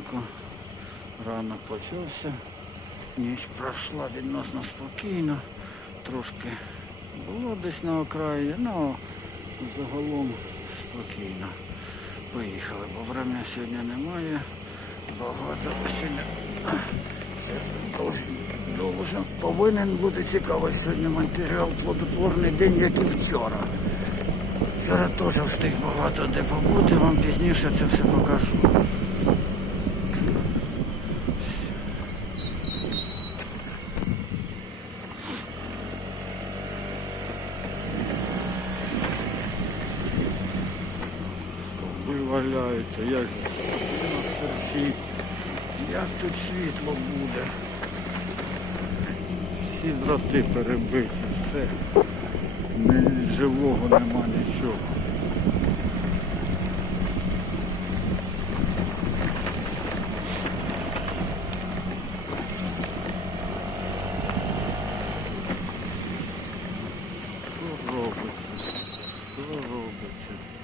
ранку. Ранок почався. Ніч пройшла відносно спокійно. Трошки було десь на окраї, ну загалом спокійно. Поїхали, бо времени сьогодні немає. Багато сьогодні. Должен, повинен бути цікавий сьогодні матеріал плодотворний день, як і вчора. Вчора теж встиг багато де побути, вам пізніше це все покажу. Виваляються, як на. Як тут світло буде? Всі дроти перебиті, все. Ні живого нема нічого. Що робиться? Що робиться?